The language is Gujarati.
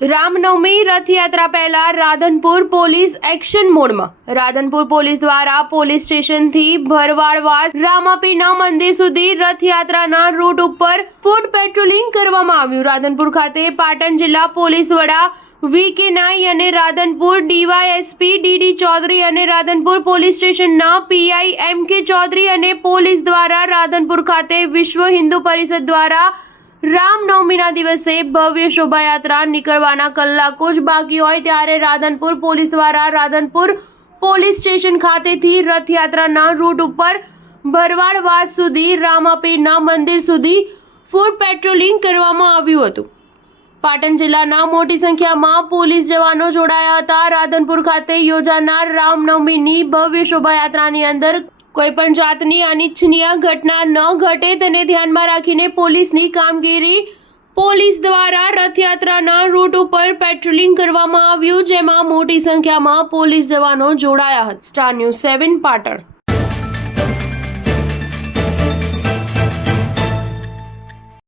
રામનવમી રથયાત્રા પહેલા રાધનપુર પોલીસ એક્શન મોડમાં। રાધનપુર પોલીસ દ્વારા પોલીસ સ્ટેશનથી ભરવાડવાસ રામાપીના મંદિર સુધી રથયાત્રાના રૂટ ઉપર ફૂટ પેટ્રોલિંગ કરવામાં આવ્યું। રાધનપુર ખાતે પાટણ જિલ્લા પોલીસ વડા વી.કે. નાઈ અને રાધનપુર ડીવાયએસપી ડી.ડી. ચૌધરી અને રાધનપુર પોલીસ સ્ટેશનના પીઆઈ એમ.કે. ચૌધરી અને પોલીસ દ્વારા રાધનપુર ખાતે વિશ્વ હિન્દુ પરિષદ દ્વારા રામનવમીના દિવસે ભવ્ય શોભાયાત્રા નીકળવાના કલાકો જ બાકી હોય ત્યારે રાધનપુર પોલીસ દ્વારા રાધનપુર પોલીસ સ્ટેશન ખાતેથી રથયાત્રાના રૂટ ઉપર ભરવાડવાસ સુધી રામાપીરના મંદિર સુધી ફૂટ પેટ્રોલિંગ કરવામાં આવ્યું હતું। પાટણ જિલ્લાના મોટી સંખ્યામાં પોલીસ જવાનો જોડાયા હતા। રાધનપુર ખાતે યોજાનાર રામનવમીની ભવ્ય શોભાયાત્રાની અંદર કોઈપણ જાતની અનિચ્છનીય ઘટના ન ઘટે તેને ધ્યાનમાં રાખીને પોલીસની કામગીરી પોલીસ દ્વારા રથયાત્રાના રૂટ ઉપર પેટ્રોલિંગ કરવામાં આવ્યું, જેમાં મોટી સંખ્યામાં પોલીસ જવાનો જોડાયા હતા। Star news 7 Patan.